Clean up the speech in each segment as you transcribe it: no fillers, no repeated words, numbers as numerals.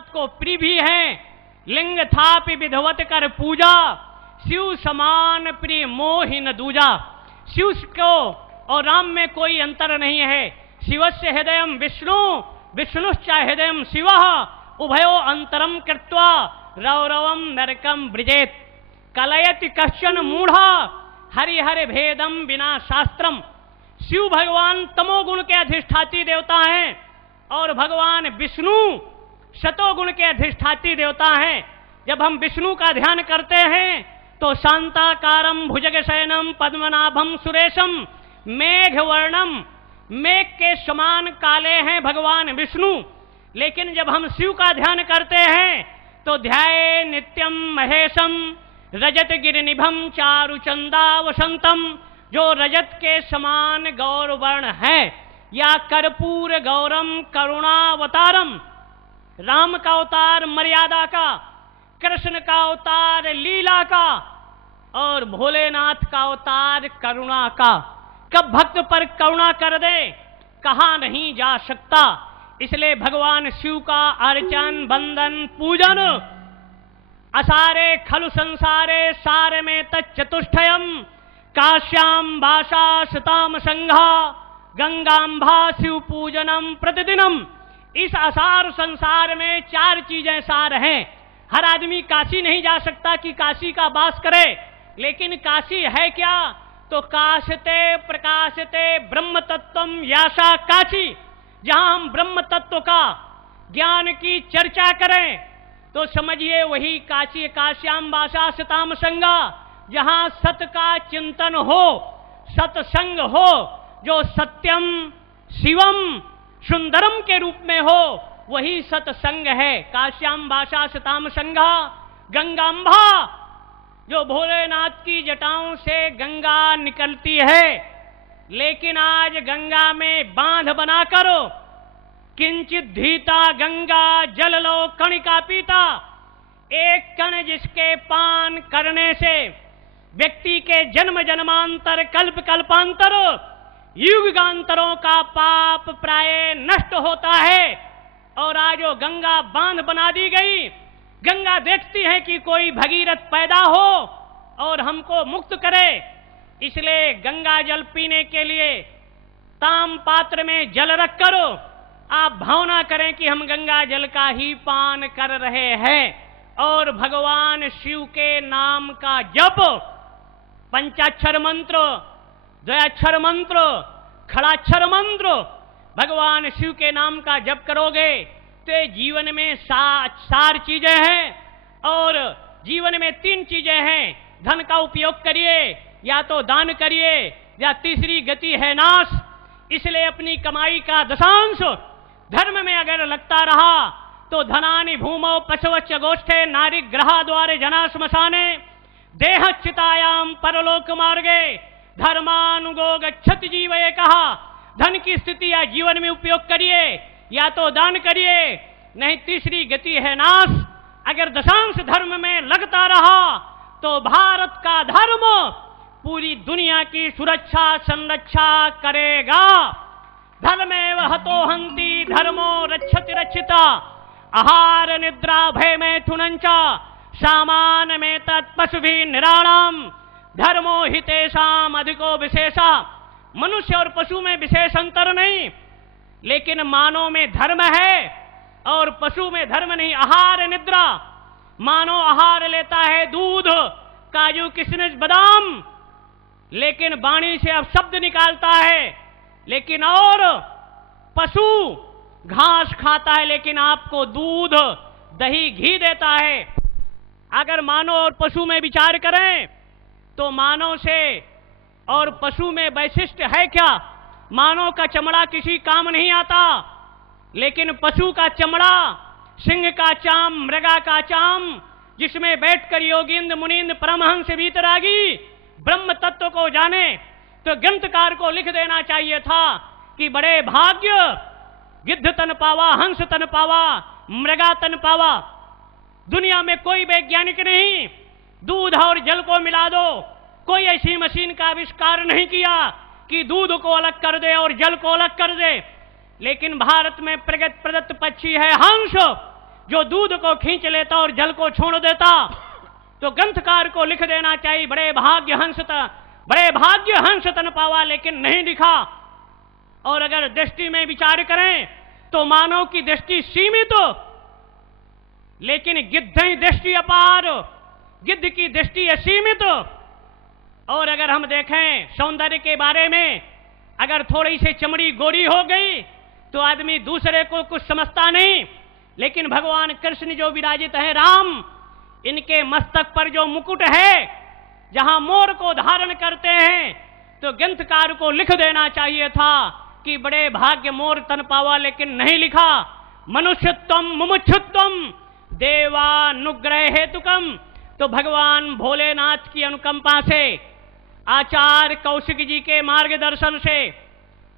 भोलेनाथ को प्रिय भी है। लिंग थापि विधवत कर पूजा, शिव समान प्रिय मोहि न दूजा। शिव को और राम में कोई अंतर नहीं है। शिवस्य हृदयम विष्णु, विष्णुश्च हृदयम शिवः, उभयो अंतरम कृत्वा रौरवम नरकम ब्रजेत। कलयति कश्चन मूढ़ा हरिहर भेदम विना शास्त्रम। शिव भगवान तमोगुण के अधिष्ठाती देवता हैं और भगवान विष्णु शतोगुण के अधिष्ठाती देवता हैं। जब हम विष्णु का ध्यान करते हैं तो शांताकारम भुजगशयनम पद्मनाभम सुरेशम मेघवर्णम, मेघ के समान काले हैं भगवान विष्णु। लेकिन जब हम शिव का ध्यान करते हैं तो ध्याये नित्यम महेशम रजत गिरिनिभम चारुचंदा वसंतम, जो रजत के समान गौरवर्ण है, या कर्पूर गौरम करुणावतारम। राम का अवतार मर्यादा का, कृष्ण का अवतार लीला का और भोलेनाथ का अवतार करुणा का। कब भक्त पर करुणा कर दे कहा नहीं जा सकता। इसलिए भगवान शिव का अर्चन बंदन पूजन असारे खलु संसारे सार में तत्चतुष्टयम। काश्याम भाषा शताम संघा गंगांभा शिव पूजनम प्रतिदिनम। इस असार संसार में 4 चीजें सार हैं। हर आदमी काशी नहीं जा सकता कि काशी का वास करे, लेकिन काशी है क्या? तो काशते प्रकाशते ब्रह्म तत्वम यासा काशी। जहां हम ब्रह्म तत्व का ज्ञान की चर्चा करें तो समझिए वही काशी। काश्याम भाषा शताम संगा, जहां सत का चिंतन हो, सत्संग हो, जो सत्यम शिवम सुंदरम के रूप में हो, वही सत्संग है। काश्याम भाषा शताम संगा गंगांबा, जो भोलेनाथ की जटाओं से गंगा निकलती है। लेकिन आज गंगा में बांध बनाकर किंचित धीता गंगा जल लो कणिका पीता। एक कण जिसके पान करने से व्यक्ति के जन्म जन्मांतर कल्प कल्पांतर युगांतरों का पाप प्राय नष्ट होता है। और आज वो गंगा बांध बना दी गई। गंगा देखती है कि कोई भगीरथ पैदा हो और हमको मुक्त करे। इसलिए गंगा जल पीने के लिए ताम पात्र में जल रख करो, आप भावना करें कि हम गंगा जल का ही पान कर रहे हैं। और भगवान शिव के नाम का जप, पंचाक्षर मंत्र, द्वयाक्षर मंत्र, खड़ाक्षर मंत्र, भगवान शिव के नाम का जप करोगे तो जीवन में 4 चीजें हैं। और जीवन में 3 चीजें हैं। धन का उपयोग करिए, या तो दान करिए, या तीसरी गति है नाश। इसलिए अपनी कमाई का दशांश धर्म में अगर लगता रहा तो धनानि भूमौ पशवच्च गोष्ठे नारी ग्रहा द्वारे जना श्मशाने देह चितायाम परलोक मार्गे धर्मानुगो गच्छति जीव। ये कहा धन की स्थिति या जीवन में उपयोग करिए, या तो दान करिए, नहीं तीसरी गति है नाश। अगर दशांश धर्म में लगता रहा तो भारत का धर्म पूरी दुनिया की सुरक्षा संरक्षा करेगा। धर्मेव हतो हंति धर्मो रक्षति रक्षिता। आहार निद्रा भय मैथुनंच सामान में तत्पशुभि निराणाम धर्मो हितेषाम अधिको विशेषा। मनुष्य और पशु में विशेष अंतर नहीं, लेकिन मानव में धर्म है और पशु में धर्म नहीं। आहार निद्रा, मानव आहार लेता है दूध, काजू किशमिश बादाम, लेकिन वाणी से अब शब्द निकालता है। लेकिन और पशु घास खाता है, लेकिन आपको दूध दही घी देता है। अगर मानव और पशु में विचार करें तो मानव से और पशु में वैशिष्ट्य है क्या? मानव का चमड़ा किसी काम नहीं आता, लेकिन पशु का चमड़ा, सिंह का चाम, मृगा का चाम, जिसमें बैठकर योगींद्र मुनींद्र परमहंस वीतरागी ब्रह्म तत्व को जाने, तो ग्रंथकार को लिख देना चाहिए था कि बड़े भाग्य गिद्ध तन पावा, हंस तन पावा, मृगा तन पावा। दुनिया में कोई वैज्ञानिक नहीं दूध और जल को मिला दो, कोई ऐसी मशीन का आविष्कार नहीं किया कि दूध को अलग कर दे और जल को अलग कर दे। लेकिन भारत में प्रगत प्रदत्त पक्षी है हंस, जो दूध को खींच लेता और जल को छोड़ देता। तो ग्रंथकार को लिख देना चाहिए बड़े भाग्य हंस तन पावा, लेकिन नहीं लिखा। और अगर दृष्टि में विचार करें तो मानव की दृष्टि सीमित, लेकिन गिद्ध की दृष्टि अपार, गिद्ध की दृष्टि असीमित। और अगर हम देखें सौंदर्य के बारे में, अगर थोड़ी सी चमड़ी गोरी हो गई तो आदमी दूसरे को कुछ समझता नहीं, लेकिन भगवान कृष्ण जो विराजित हैं राम, इनके मस्तक पर जो मुकुट है, जहां मोर को धारण करते हैं, तो ग्रंथकार को लिख देना चाहिए था कि बड़े भाग्य मोर तन पावा, लेकिन नहीं लिखा। मनुष्यत्वम मुमुक्षुत्वम देवानुग्रह हेतुकम। तो भगवान भोलेनाथ की अनुकंपा से, आचार्य कौशिक जी के मार्गदर्शन से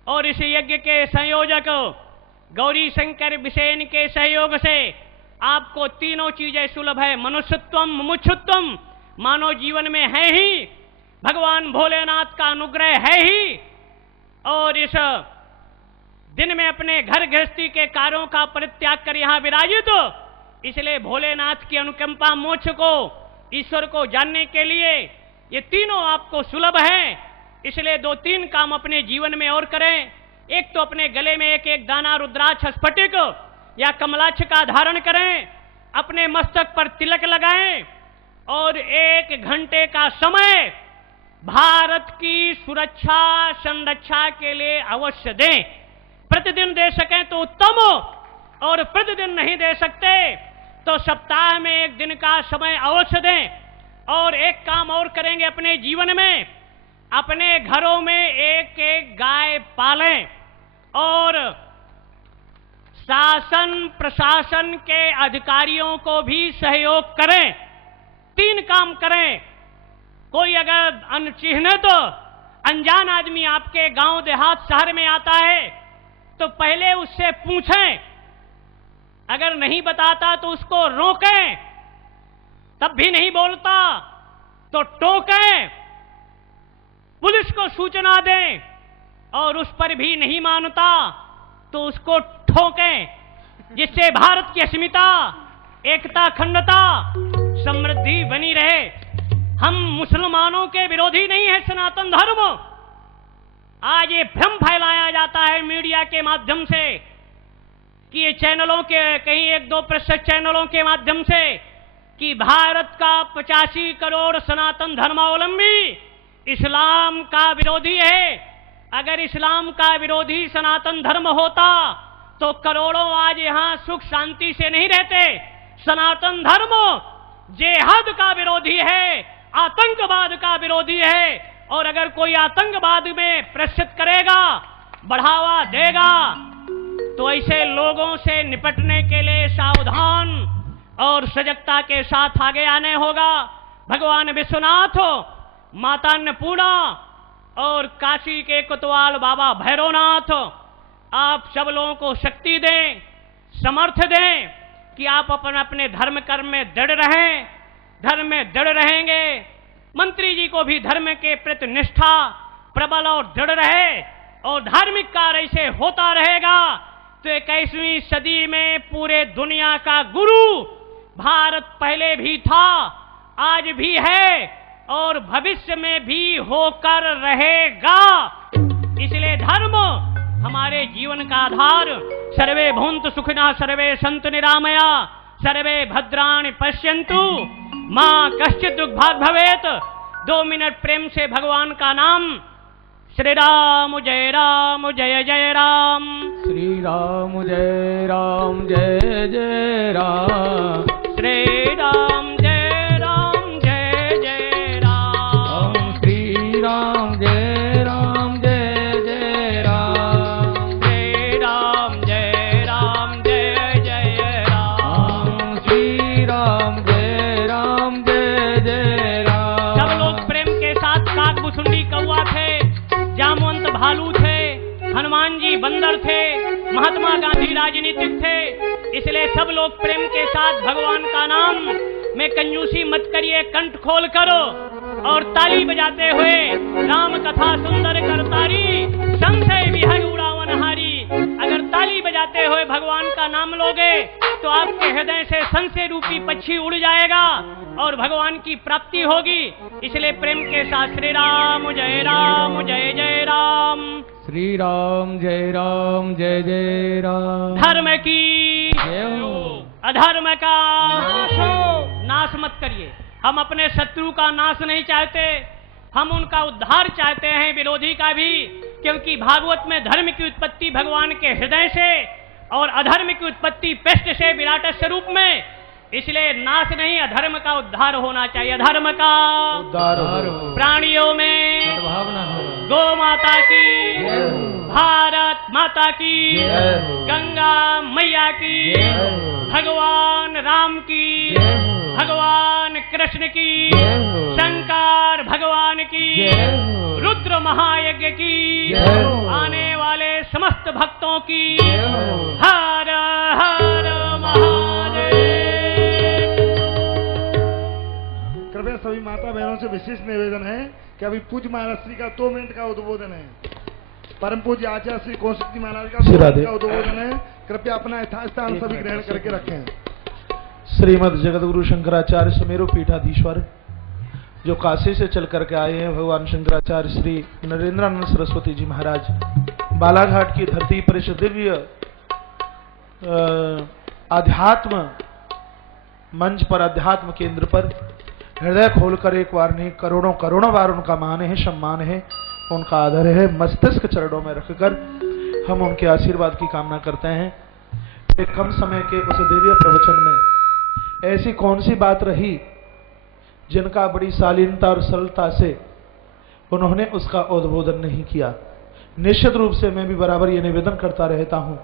और इस यज्ञ के संयोजक गौरी शंकर बिसेन के सहयोग से आपको तीनों चीजें सुलभ है। मनुष्यत्वम मुमुक्षुत्वम मानव जीवन में है ही, भगवान भोलेनाथ का अनुग्रह है ही, और इस दिन में अपने घर गृहस्थी के कार्यों का परित्याग कर यहां विराजित हो। इसलिए भोलेनाथ की अनुकंपा, मोक्ष को, ईश्वर को जानने के लिए ये तीनों आपको सुलभ हैं। इसलिए 2-3 काम अपने जीवन में और करें। एक तो अपने गले में एक एक दाना रुद्राक्ष, स्फटिक या कमलाक्ष का धारण करें, अपने मस्तक पर तिलक लगाएं और 1 घंटे का समय भारत की सुरक्षा संरक्षा के लिए अवश्य दें। प्रतिदिन दे सकें तो उत्तम हो, और प्रतिदिन नहीं दे सकते तो सप्ताह में 1 दिन का समय अवश्य दें। और एक काम और करेंगे अपने जीवन में, अपने घरों में एक एक गाय पालें और शासन प्रशासन के अधिकारियों को भी सहयोग करें। 3 काम करें। कोई अगर अनचिह्नित अनजान आदमी आपके गांव देहात शहर में आता है तो पहले उससे पूछें, अगर नहीं बताता तो उसको रोकें, तब भी नहीं बोलता तो टोकें, पुलिस को सूचना दें, और उस पर भी नहीं मानता तो उसको ठोकें, जिससे भारत की अस्मिता, एकता, अखंडता, समृद्धि बनी रहे। हम मुसलमानों के विरोधी नहीं है सनातन धर्म। आज ये भ्रम फैलाया जाता है मीडिया के माध्यम से कि ये चैनलों के, कहीं 1-2 प्रतिशत चैनलों के माध्यम से, कि भारत का 85 करोड़ सनातन धर्मावलंबी इस्लाम का विरोधी है। अगर इस्लाम का विरोधी सनातन धर्म होता तो करोड़ों आज यहां सुख शांति से नहीं रहते। सनातन धर्म जेहाद का विरोधी है, आतंकवाद का विरोधी है, और अगर कोई आतंकवाद में प्रशिक्षित करेगा, बढ़ावा देगा, तो ऐसे लोगों से निपटने के लिए सावधान और सजगता के साथ आगे आने होगा। भगवान विश्वनाथ, माता अन्नपूर्णा और काशी के कोतवाल बाबा भैरवनाथ, आप सब लोगों को शक्ति दें, समर्थ दें कि आप अपने धर्म कर्म में दृढ़ रहें। धर्म में दृढ़ रहेंगे, मंत्री जी को भी धर्म के प्रति निष्ठा प्रबल और दृढ़ रहे, और धार्मिक कार्य ऐसे होता रहेगा तो 21वीं सदी में पूरे दुनिया का गुरु भारत पहले भी था, आज भी है, और भविष्य में भी होकर रहेगा। इसलिए धर्म हमारे जीवन का आधार। सर्वे भूंतु सुखिनः सर्वे सन्तु निरामया सर्वे भद्राणि पश्यन्तु मां कश्चित् दुर्भाग् भवेत्। 2 मिनट प्रेम से भगवान का नाम। श्री राम जय जय राम। श्री राम जय जय राम। श्री राम जय जय राम। श्री राम जय जय राम। श्री राम जय जय राम। श्री राम जय जय राम। सब लोग प्रेम के साथ काकभुसुंडी कौवा थे, जामवंत भालू थे, हनुमान जी बंदर थे, महात्मा गांधी राजनीतिक थे। इसलिए सब लोग प्रेम के साथ भगवान का नाम में कंजूसी मत करिए, कंठ खोल करो और ताली बजाते हुए राम कथा सुंदर करतारी, संशय विहग उड़ावन हारी। अगर ताली बजा जाते हुए भगवान का नाम लोगे तो आपके हृदय से संशय रूपी पक्षी उड़ जाएगा और भगवान की प्राप्ति होगी। इसलिए प्रेम के साथ श्री राम जय जय राम। श्री राम जय राम। धर्म की जय हो। अधर्म का नाश मत करिए। हम अपने शत्रु का नाश नहीं चाहते, हम उनका उद्धार चाहते हैं, विरोधी का भी, क्योंकि भागवत में धर्म की उत्पत्ति भगवान के हृदय से और अधर्म की उत्पत्ति पेष्ट से विराट स्वरूप में, इसलिए नाश नहीं अधर्म का उद्धार होना चाहिए। अधर्म का उद्धार हो। प्राणियों में सद्भावना हो। गौ माता की जय हो। भारत माता की जय हो। गंगा मैया की जय हो। भगवान राम की जय हो। भगवान कृष्ण की जय हो। शंकर भगवान की जय हो। रुद्र महायज्ञ की जय हो। आने वाले समस्त भक्तों की जय हो। हर हर महादेव। कृपया सभी माता बहनों से विशेष निवेदन है कि अभी पूज्य महाराज श्री का 2 मिनट का उद्बोधन है। परम पूज्य आचार्य श्री कौशिक जी महाराज का 2 मिनट का उद्बोधन है। कृपया अपना यथास्थान सभी ग्रहण करके रखें। श्रीमद जगतगुरु शंकराचार्य सुमेरु पीठाधीश्वर जो काशी से चल करके आए हैं, भगवान शंकराचार्य श्री नरेंद्रानंद सरस्वती जी महाराज बालाघाट की धरती पर इस दिव्य आध्यात्म मंच पर, अध्यात्म केंद्र पर हृदय खोलकर एक बार नहीं करोड़ों बार उनका मान है, सम्मान है, उनका आदर है। मस्तिष्क चरणों में रखकर हम उनके आशीर्वाद की कामना करते हैं। एक कम समय के उस दिव्य प्रवचन में ऐसी कौन सी बात रही जिनका बड़ी शालीनता और सरलता से उन्होंने उसका उद्बोधन नहीं किया। निश्चित रूप से मैं भी बराबर ये निवेदन करता रहता हूँ,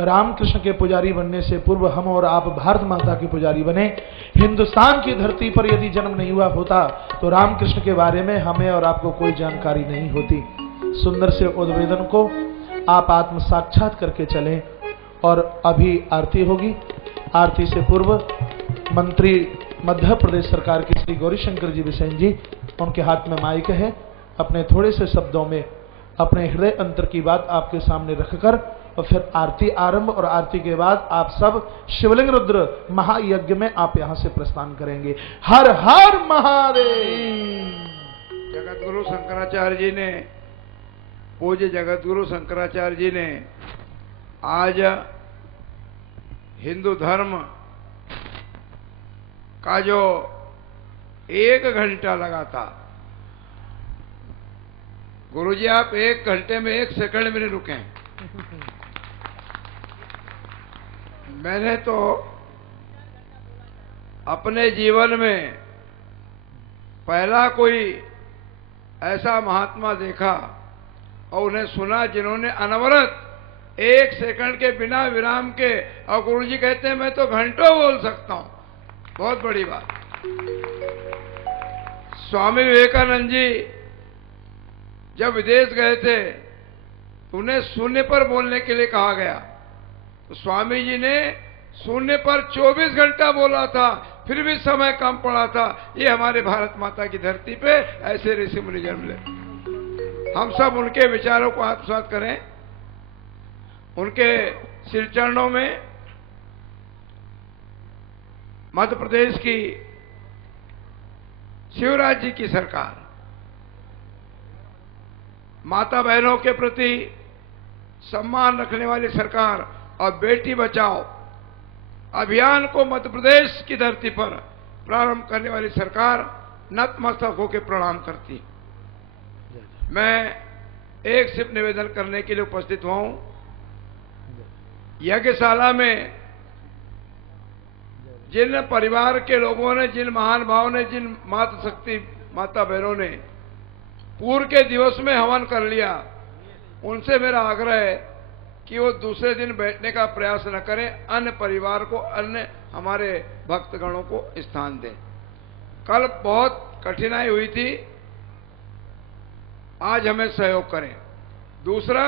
रामकृष्ण के पुजारी बनने से पूर्व हम और आप भारत माता के पुजारी बने। हिंदुस्तान की धरती पर यदि जन्म नहीं हुआ होता तो रामकृष्ण के बारे में हमें और आपको कोई जानकारी नहीं होती। सुंदर से उद्बोधन को आप आत्म साक्षात करके चलें। और अभी आरती होगी। आरती से पूर्व मंत्री मध्य प्रदेश सरकार के श्री गौरीशंकर जी बिसेन जी, उनके हाथ में माइक है, अपने थोड़े से शब्दों में अपने हृदय अंतर की बात आपके सामने रखकर और फिर आरती आरंभ, और आरती के बाद आप सब शिवलिंग रुद्र महायज्ञ में आप यहां से प्रस्थान करेंगे। हर हर महादेव। जगतगुरु शंकराचार्य जी ने, पूज्य जगतगुरु शंकराचार्य जी ने आज हिंदू धर्म का जो 1 घंटा लगा था, गुरुजी आप 1 घंटे में 1 सेकंड में नहीं रुके। मैंने तो अपने जीवन में पहला कोई ऐसा महात्मा देखा और उन्हें सुना जिन्होंने अनवरत 1 सेकंड के बिना विराम के, और गुरुजी कहते हैं मैं तो घंटों बोल सकता हूं। बहुत बड़ी बात। स्वामी विवेकानंद जी जब विदेश गए थे तो उन्हें शून्य पर बोलने के लिए कहा गया, तो स्वामी जी ने शून्य पर 24 घंटा बोला था, फिर भी समय कम पड़ा था। ये हमारे भारत माता की धरती पे ऐसे ऋषि मुनि जन्म ले। हम सब उनके विचारों को आत्मसात करें। उनके सिर चरणों में मध्य प्रदेश की शिवराज जी की सरकार माता बहनों के प्रति सम्मान रखने वाली सरकार और बेटी बचाओ अभियान को मध्य प्रदेश की धरती पर प्रारंभ करने वाली सरकार नतमस्तक होकर प्रणाम करती। मैं एक सिर्फ निवेदन करने के लिए उपस्थित हुआ हूं। यज्ञशाला में जिन परिवार के लोगों ने, जिन महान भाव ने, जिन मातृशक्ति माता बहनों ने पूर्व के दिवस में हवन कर लिया, उनसे मेरा आग्रह है कि वो दूसरे दिन बैठने का प्रयास न करें, अन्य परिवार को, अन्य हमारे भक्तगणों को स्थान दें। कल बहुत कठिनाई हुई थी, आज हमें सहयोग करें। दूसरा,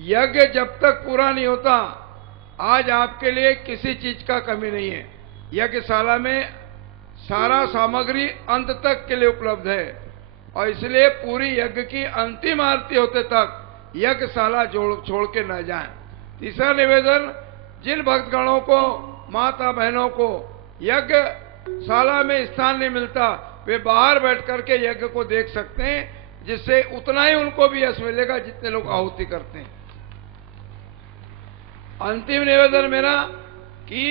यज्ञ जब तक पूरा नहीं होता, आज आपके लिए किसी चीज का कमी नहीं है। यज्ञशाला में सारा सामग्री अंत तक के लिए उपलब्ध है और इसलिए पूरी यज्ञ की अंतिम आरती होते तक यज्ञशाला छोड़ के न जाएं। तीसरा निवेदन, जिन भक्तगणों को, माता बहनों को यज्ञशाला में स्थान नहीं मिलता, वे बाहर बैठ करके यज्ञ को देख सकते हैं, जिससे उतना ही उनको भी यश मिलेगा जितने लोग आहुति करते हैं। अंतिम निवेदन मेरा कि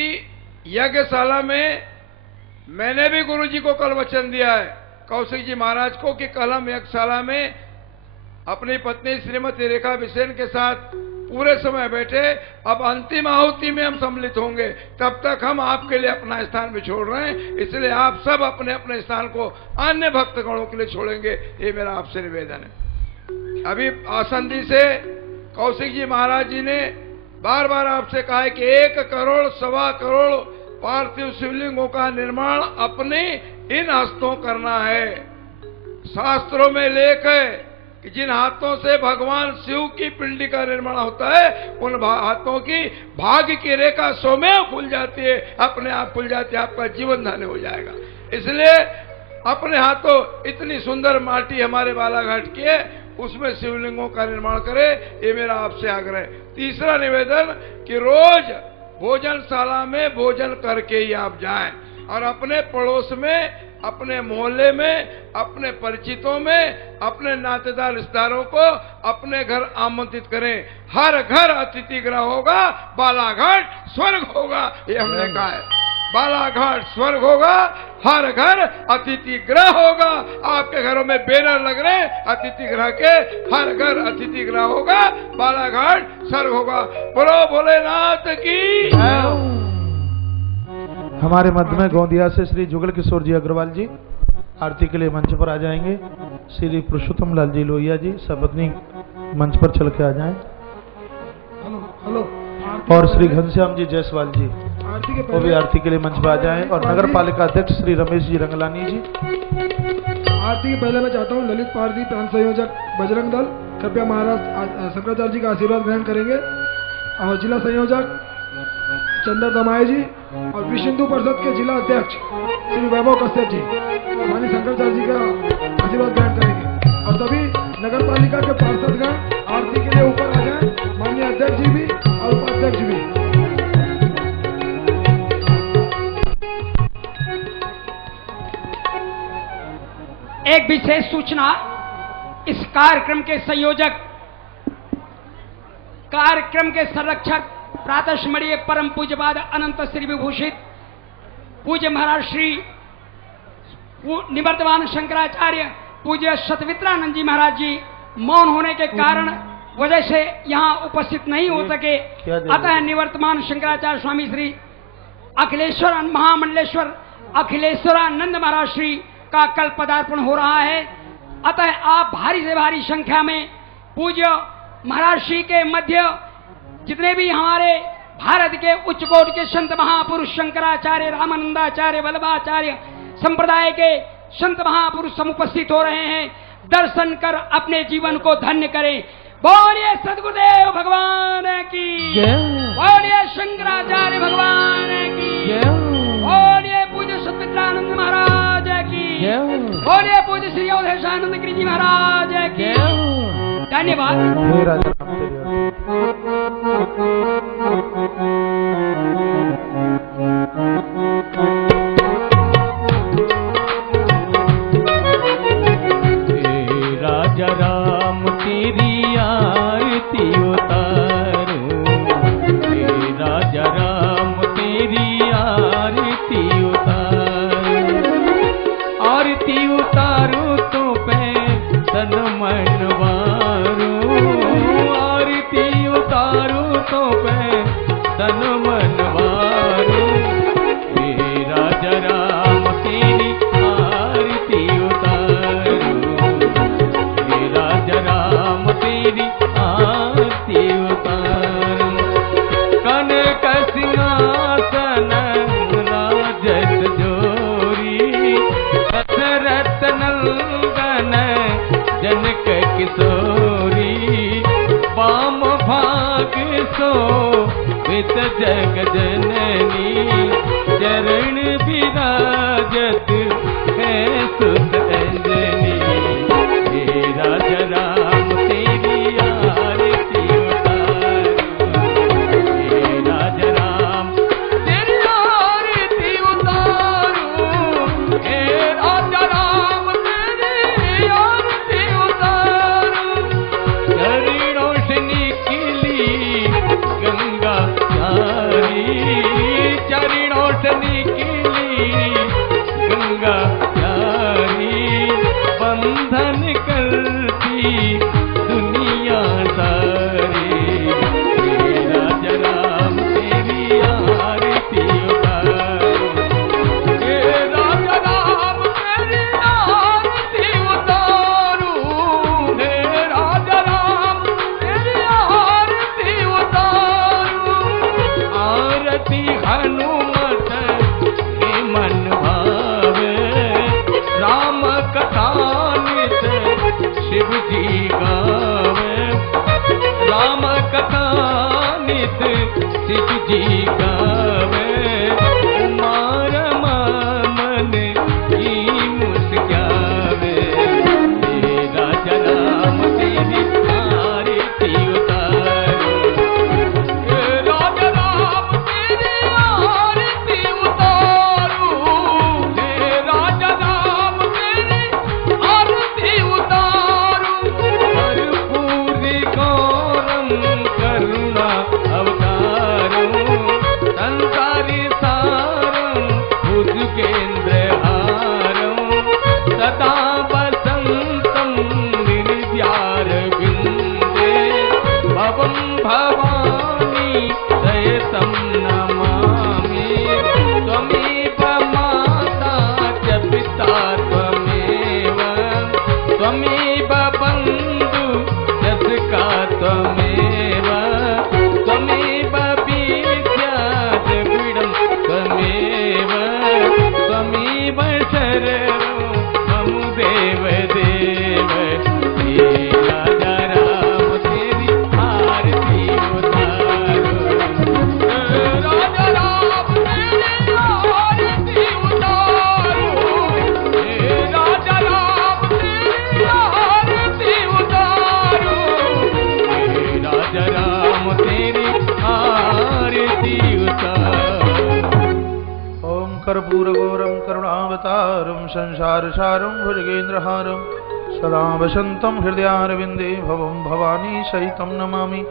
यज्ञशाला में मैंने भी गुरु जी को कल वचन दिया है, कौशिक जी महाराज को, कि कल हम यज्ञशाला में अपनी पत्नी श्रीमती रेखा बिसेन के साथ पूरे समय बैठे। अब अंतिम आहुति में हम सम्मिलित होंगे, तब तक हम आपके लिए अपना स्थान भी छोड़ रहे हैं, इसलिए आप सब अपने अपने स्थान को अन्य भक्तगणों के लिए छोड़ेंगे, ये मेरा आपसे निवेदन है। अभी आसंदी से कौशिक जी महाराज जी ने बार बार आपसे कहा है कि 1 करोड़, 1.25 करोड़ पार्थिव शिवलिंगों का निर्माण अपने इन हस्तों करना है। शास्त्रों में लेख है कि जिन हाथों से भगवान शिव की पिंडी का निर्माण होता है, उन हाथों की भाग्य की रेखा स्वयं खुल जाती है, अपने आप खुल जाती है, आपका जीवन धन्य हो जाएगा। इसलिए अपने हाथों इतनी सुंदर माटी हमारे बालाघाट की है, उसमें शिवलिंगों का निर्माण करे, ये मेरा आपसे आग्रह। तीसरा निवेदन कि रोज भोजनशाला में भोजन करके ही आप जाएं और अपने पड़ोस में, अपने मोहल्ले में, अपने परिचितों में, अपने नातेदार रिश्तेदारों को अपने घर आमंत्रित करें। हर घर अतिथि गृह होगा, बालाघाट स्वर्ग होगा, ये हमने कहा है। बालाघाट स्वर्ग होगा, हर घर अतिथि गृह होगा। आपके घरों में बैनर लग रहे अतिथि गृह के, हर घर अतिथि गृह होगा, बालाघाट स्वर्ग होगा। बोलो भोलेनाथ की। हमारे मध्य में गोंदिया से श्री जुगल किशोर जी अग्रवाल जी आरती के लिए मंच पर आ जाएंगे। श्री पुरुषोत्तम लाल जी लोहिया जी सपत्नी मंच पर चल के आ जाएं। हेलो और श्री घनश्याम जी जायसवाल जी आरती के वो भी आरती के लिए मंच पर आ जाएं। और नगर पालिका अध्यक्ष श्री रमेश जी रंगलानी जी। आरती के पहले मैं चाहता हूँ ललित पारदी प्रांत संयोजक बजरंग दल कृपया महाराज शंकराचार्य जी का आशीर्वाद ग्रहण करेंगे, और जिला संयोजक चंद्र दमाई जी और विश्व हिंदू परिषद के जिला अध्यक्ष श्री वैभव कश्यप जी माननीय शंकराचार्य जी का आशीर्वाद ग्रहण करेंगे। और सभी नगर पालिका के पार्षदगण आरती के लिए ऊपर आ जाएं, माननीय अध्यक्ष जी भी और उपाध्यक्ष भी। एक विशेष सूचना, इस कार्यक्रम के संयोजक, कार्यक्रम के संरक्षक प्रातस्मरणीय परम पूज्यपाद अनंत श्री विभूषित पूज्य महाराज श्री निवर्तमान शंकराचार्य पूज्य सतवित्रानंद जी महाराज जी मौन होने के कारण वजह से यहाँ उपस्थित नहीं हो सके, अतः निवर्तमान शंकराचार्य स्वामी श्री अखिलेश्वर महामंडलेश्वर अखिलेश्वरानंद महाराज श्री का कल पदार्पण हो रहा है। अतः आप भारी से भारी संख्या में पूज्य महाराज श्री के मध्य जितने भी हमारे भारत के उच्च कोट के संत महापुरुष शंकराचार्य, रामानंदाचार्य, वल्लभाचार्य संप्रदाय के संत महापुरुष समुपस्थित हो रहे हैं, दर्शन कर अपने जीवन को धन्य करें। बोलिए सद्गुरुदेव भगवान की, बोलिए शंकराचार्य भगवान की, बोलिए पूज्य सतवित्रानंद महाराज की, बोलिए पूज्य श्री अवधेशानंद गिरी जी महाराज की। धन्यवाद। राजा राम तेरी आरती उतारो, राजा राम तेरी आरती उतारो, आरती उतारो तो पे तन मन वारो, निकली गंगा प्यारी, बंधन करती दुनिया सारी। हे राजा राम तेरी आरती उतारो, हे राजा राम तेरी आरती उतारो, हे राजा राम तेरी आरती उतारो। आरती हनुमत हे मन भावे, राम कथा नित शिव जी गावे, राम कथा नित शिव जी गावे। उमार मन की मुस्कावे, हे राजा राम तेरी आरती उतारो, हे राजा राम तेरी आरती उतारो, हे राजा राम तेरी आरती उतारो। कर्पूरी गौरम करुणा अवतारम, संसारी सारम भुजगेंद्र हारम, सदा वसंतम निर्व्यार बिंदे, भवम भवानी दयितं नमामि। त्वमेव माता च पिता त्वमेव, त्वमेव बन्धु जसका त्वमेव, त्वमेव विद्या द्रविडं त्वमेव, त्वमेव शरणं मम देव देव। हे राजा राम तेरी आरती उतारो, हे राजा राम तेरी आरती उतारो, हे राजा राम तेरी आरती उतारो, हे राजा राम तेरी आरती उतारो। ओम कर्पूरगौरम करुणावतारम संसार सारम भुजगेन्द्रहारम, सदा वसंतम हृदयारविंदे भवम भवानी सहितं नमामि।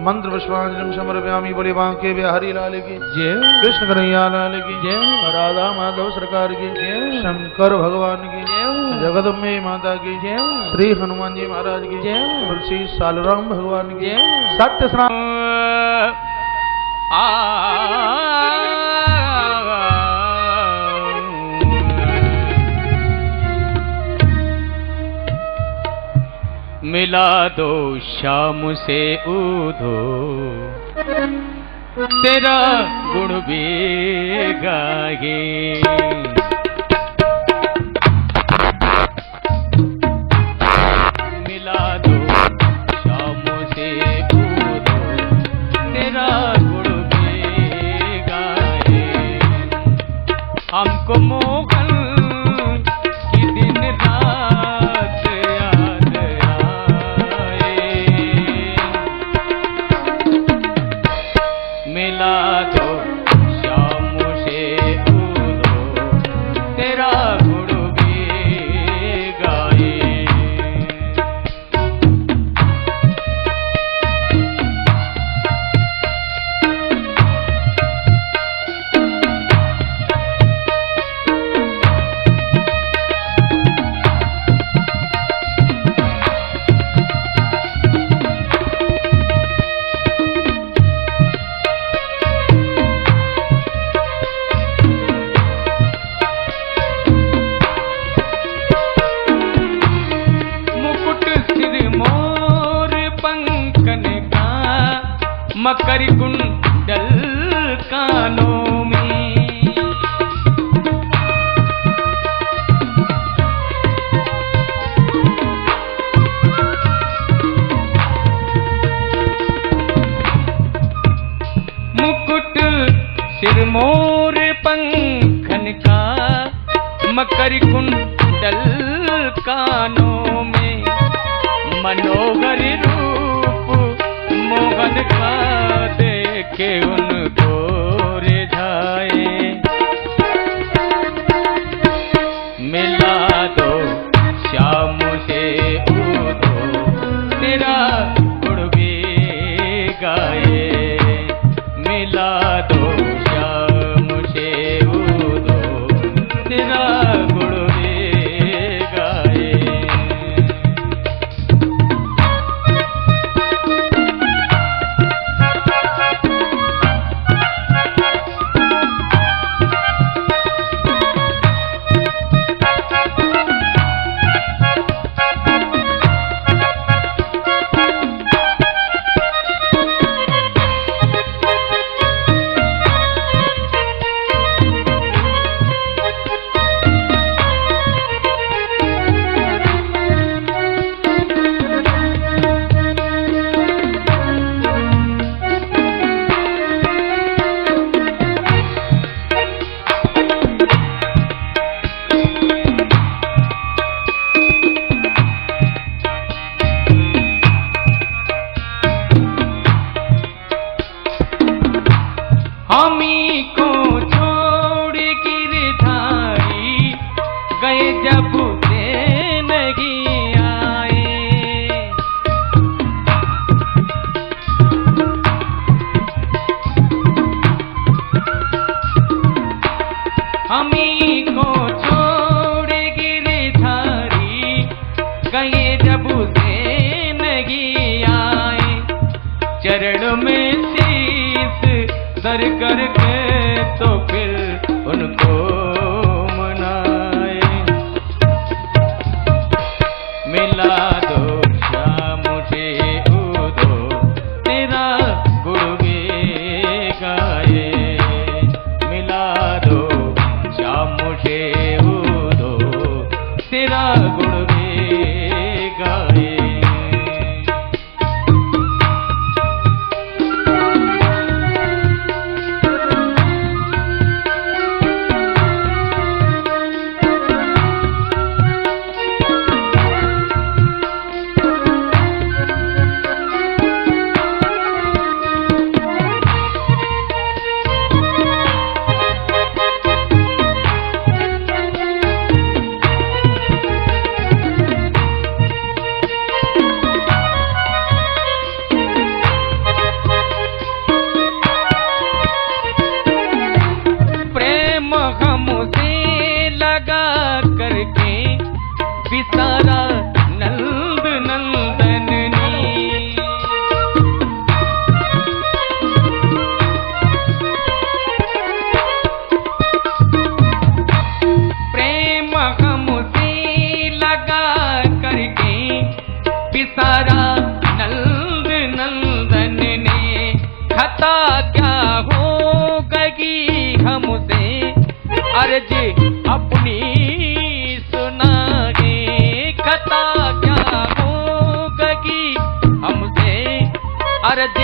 मंत्र पुष्पांजलि समर्पयामि। बोले बांके बिहारी लाल की जय, कृष्ण कन्हैया लाल की जय, राधा माधव सरकार की जय, शंकर भगवान की जय, जगदम्बे माता की जय, श्री हनुमान जी महाराज की जय, तुलसी सालराम भगवान की जय। सत्य स्नान। मिला दो शाम से उधो, तेरा गुण भी गाए। मिला दो शाम से उधो, तेरा गुण भी गाए। हमको मोहन की दिन रात याद आए। मिला दो शाम से उधो, तेरा गुण भी गाए। मुकुट सिर मोर पंखन का, मकर कुंडल कानों में। मुकुट सिर मोर पंखन का, मकर कुंडल कानों में। मनोहर रूप मोहन का देखे उनको रिझाए। मिला दो श्याम से उधो, तेरा गुण भी गाए। मिला दो श्याम से उधो, हमी को छोड़ गिरधारी गए जब से नहीं आए। हमी को छोड़ गिरधारी गए जब से नहीं आए। चरण में शीस धर करके तो फिर उनको मनाए। मिला दो श्याम से उदो तेरा गुण भी गाए। मिला दो श्याम से उदो तेरा गुण भी गाए। प्रेम हमसे लगा करके बिसारा नंद नंदन ने। प्रेम हमसे लगा करके बिसारा नंद नंदन ने। खता क्या हो गई हमसे अर्ज अपनी सुनागे। खता क्या हो गई हमसे अर्ज